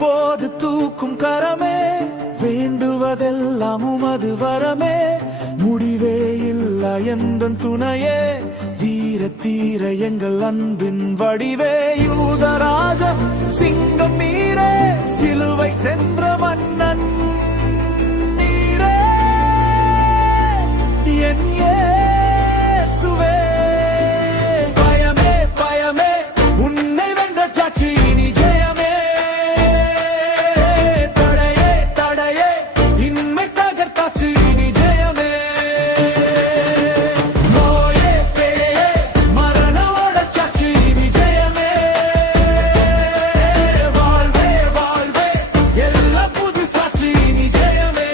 போது தூக்கும் கரமே, வேண்டுவதெல்லாம் உமது வரமே, முடிவே இல்ல எந்தன் துணையே, வீர தீர எங்கள் அன்பின் வடிவே. யூதராஜ சிங்கம் நீரே, சிலுவை சென்ற மன்னன் நீரே, என் இயேசுவே. பயமே பயமே உன்னை வென்ற சாட்சி இனி ஜெயமே, தடையே தடையே இன்மை தகர்த்தாச்சு இனி ஜெயமே. நோயே பேயே மரணவோட சாட்சி இனி ஜெயமே, வாழ்வே வாழ்வே எல்லாம் புது சாட்சி இனி ஜெயமே.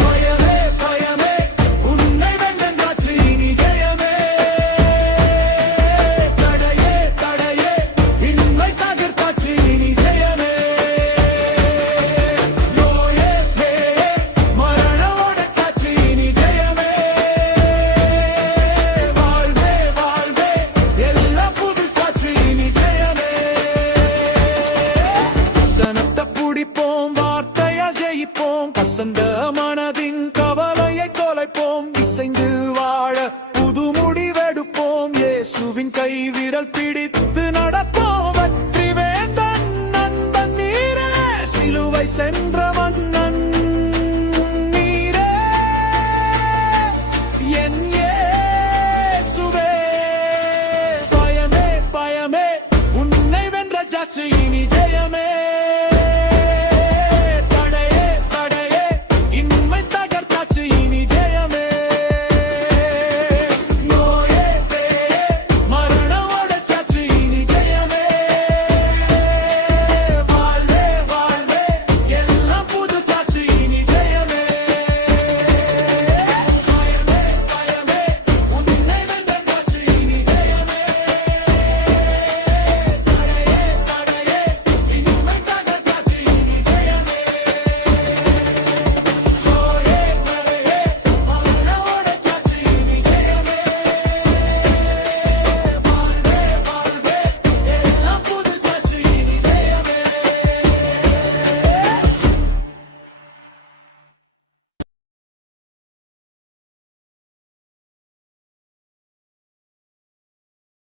பயமே பயமே உன்னை வென்ற சாட்சி இனி ஜெயமே, தடையே தடையே இன்மை தகர்த்தாச்சு இனி ஜெயமே. நோயே பேயே மரணவோட சாட்சி இனி ஜெயமே, வாழ்வே வாழ்வே எல்லாம் புது சாட்சி இனி ஜெயமே. வசனத்தை பிடிப்போம், வார்த்தையால் ஜெயிப்போம், கசந்த மனதின் கவலையை தொலைப்போம், இசைந்து வாழ புது முடிவெடுப்போம், இயேசுவின் கை விரல் பிடித்து நடப்போம். வெற்றி வேந்தன் நண்பன் நீரே, சிலுவை சென்ற